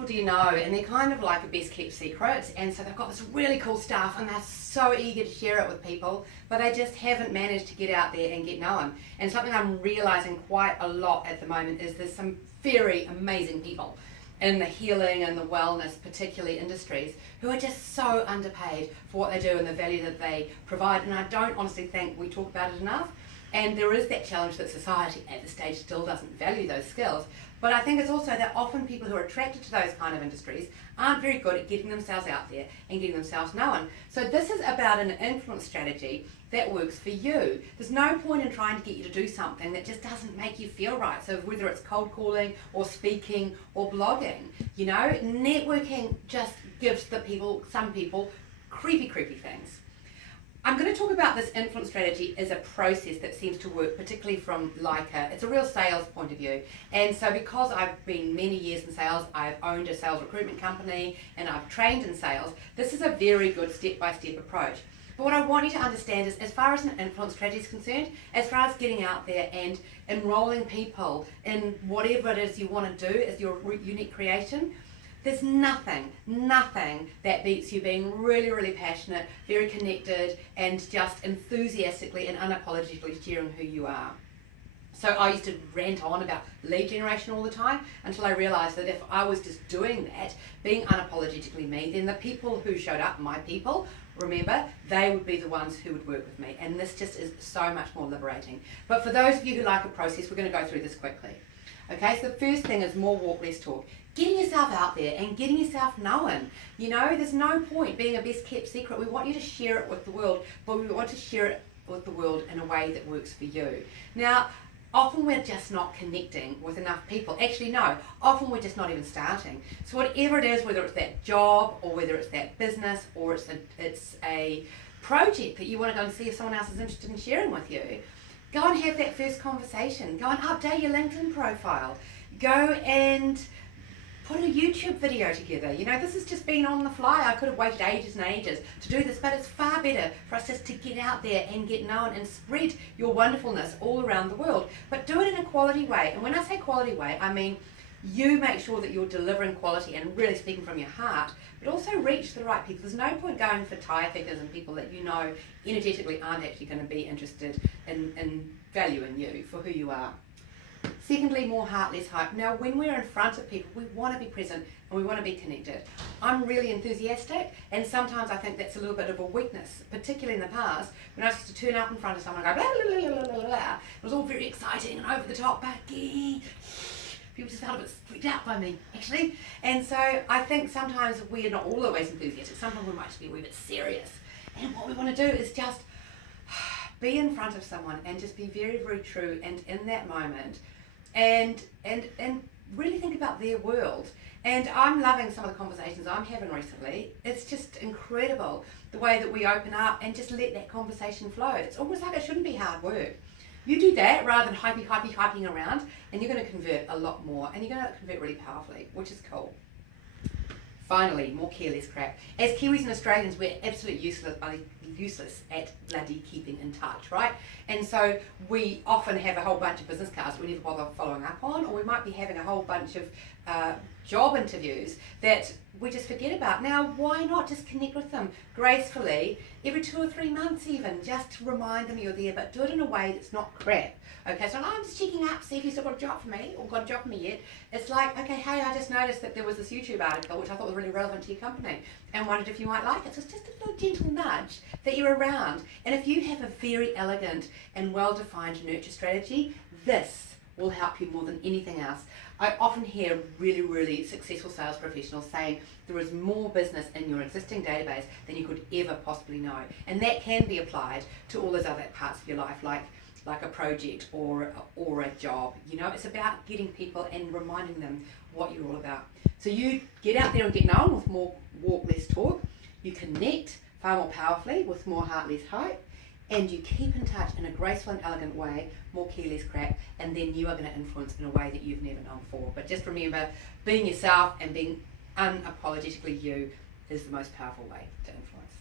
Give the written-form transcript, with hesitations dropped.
people do you know, and they're kind of like a best kept secret, and so they've got this really cool stuff and they're so eager to share it with people, but they just haven't managed to get out there and get known. And something I'm realising quite a lot at the moment is there's some very amazing people in the healing and the wellness, particularly industries, who are just so underpaid for what they do and the value that they provide. And I don't honestly think we talk about it enough. And there is that challenge that society at this stage still doesn't value those skills. But I think it's also that often people who are attracted to those kind of industries aren't very good at getting themselves out there and getting themselves known. So this is about an influence strategy that works for you. There's no point in trying to get you to do something that just doesn't make you feel right. So whether it's cold calling or speaking or blogging, you know, networking just gives some people creepy things. I'm going to talk about this influence strategy as a process that seems to work, particularly from it's a real sales point of view. And so because I've been many years in sales, I've owned a sales recruitment company and I've trained in sales, this is a very good step-by-step approach. But what I want you to understand is, as far as an influence strategy is concerned, as far as getting out there and enrolling people in whatever it is you want to do as your unique creation, there's nothing that beats you being really passionate, very connected, and just enthusiastically and unapologetically sharing who you are. So I used to rant on about lead generation all the time until I realised that if I was just doing that, being unapologetically me, then the people who showed up, my people, remember, they would be the ones who would work with me. And this just is so much more liberating. But for those of you who like a process, we're going to go through this quickly. Okay, so the first thing is more walk, less talk. Getting yourself out there and getting yourself known. You know, there's no point being a best kept secret. We want you to share it with the world, but we want to share it with the world in a way that works for you. Now, often we're just not connecting with enough people. Actually, no, often we're just not even starting. So whatever it is, whether it's that job or whether it's that business or it's a project that you want to go and see if someone else is interested in sharing with you, go and have that first conversation. Go and update your LinkedIn profile. Go and put a YouTube video together. You know, this has just been on the fly. I could have waited ages and ages to do this, but it's far better for us just to get out there and get known and spread your wonderfulness all around the world. But do it in a quality way. And when I say quality way, I mean you make sure that you're delivering quality and really speaking from your heart, but also reach the right people. There's no point going for tire kickers and people that you know energetically aren't actually going to be interested in valuing you for who you are. Secondly, more heart, less hype. Now, when we're in front of people, we want to be present and we want to be connected. I'm really enthusiastic, and sometimes I think that's a little bit of a weakness, particularly in the past, when I used to turn up in front of someone and go, blah, blah, blah, blah, blah, blah. It was all very exciting and over the top, but people just felt a bit freaked out by me, actually. And so I think sometimes we're not always enthusiastic. Sometimes we might just be a wee bit serious. And what we want to do is just be in front of someone and just be very true and in that moment and really think about their world. And I'm loving some of the conversations I'm having recently. It's just incredible the way that we open up and just let that conversation flow. It's almost like it shouldn't be hard work. You do that rather than hyping around, and you're going to convert a lot more, and you're going to convert really powerfully, which is cool. Finally, more careless crap. As Kiwis and Australians, we're absolutely useless at bloody keeping in touch, right? And so we often have a whole bunch of business cards we never bother following up on, or we might be having a whole bunch of job interviews that we just forget about. Now, why not just connect with them gracefully every 2 or 3 months even, just to remind them you're there, but do it in a way that's not crap. Okay, so I'm just checking up, see if you still got a job for me or got a job for me yet. It's like, okay, hey, I just noticed that there was this YouTube article which I thought was really relevant to your company and wondered if you might like it. So it's just a little gentle nudge that you're around. And if you have a very elegant and well-defined nurture strategy, this will help you more than anything else. I often hear really successful sales professionals saying there is more business in your existing database than you could ever possibly know. And that can be applied to all those other parts of your life, like a project or a job. You know, it's about getting people and reminding them what you're all about. So you get out there and get known with more walk, less talk. You connect far more powerfully with more heart, less hype. And you keep in touch in a graceful and elegant way, more careless crap, and then you are going to influence in a way that you've never known before. But just remember, being yourself and being unapologetically you is the most powerful way to influence.